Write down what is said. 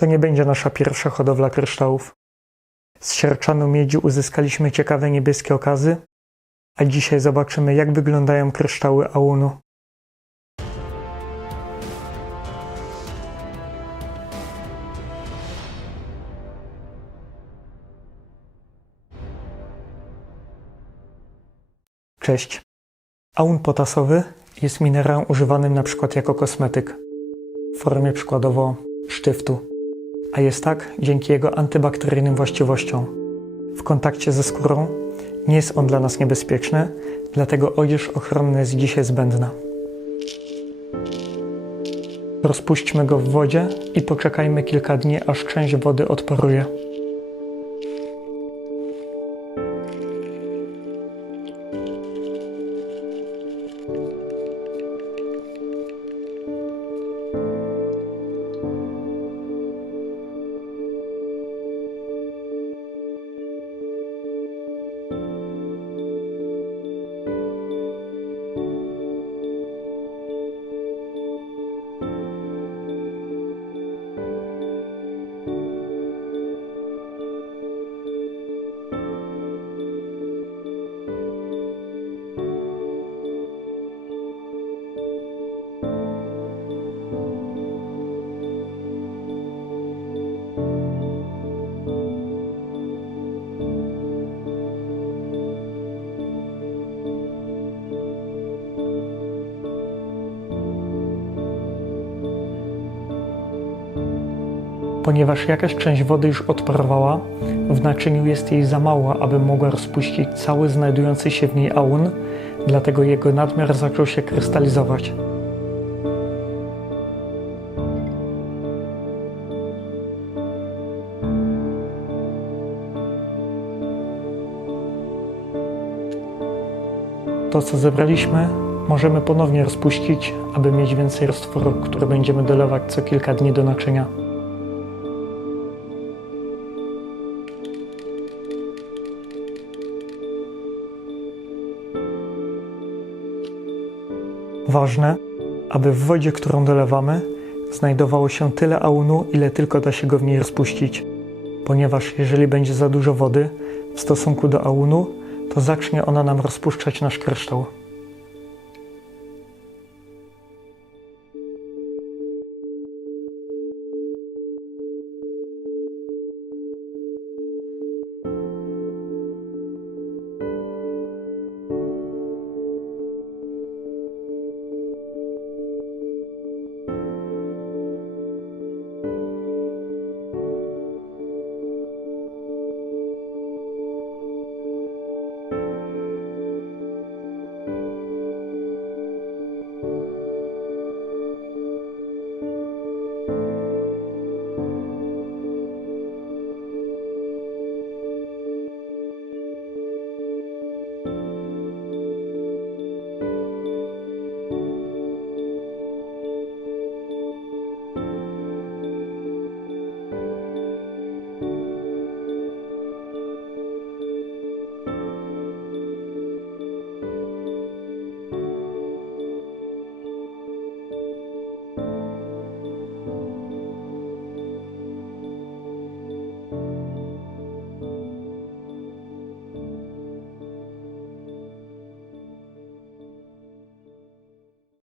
To nie będzie nasza pierwsza hodowla kryształów. Z sierczanu miedzi uzyskaliśmy ciekawe niebieskie okazy, a dzisiaj zobaczymy, jak wyglądają kryształy aunu. Cześć. Aun potasowy jest minerałem używanym przykład jako kosmetyk w formie przykładowo sztyftu, a jest tak dzięki jego antybakteryjnym właściwościom. W kontakcie ze skórą nie jest on dla nas niebezpieczny, dlatego odzież ochronna jest dzisiaj zbędna. Rozpuśćmy go w wodzie i poczekajmy kilka dni, aż część wody odparuje. Ponieważ jakaś część wody już odparowała, w naczyniu jest jej za mało, aby mogła rozpuścić cały znajdujący się w niej aun, dlatego jego nadmiar zaczął się krystalizować. To, co zebraliśmy, możemy ponownie rozpuścić, aby mieć więcej roztworu, który będziemy dolewać co kilka dni do naczynia. Ważne, aby w wodzie, którą dolewamy, znajdowało się tyle aunu, ile tylko da się go w niej rozpuścić. Ponieważ jeżeli będzie za dużo wody w stosunku do aunu, to zacznie ona nam rozpuszczać nasz kryształ.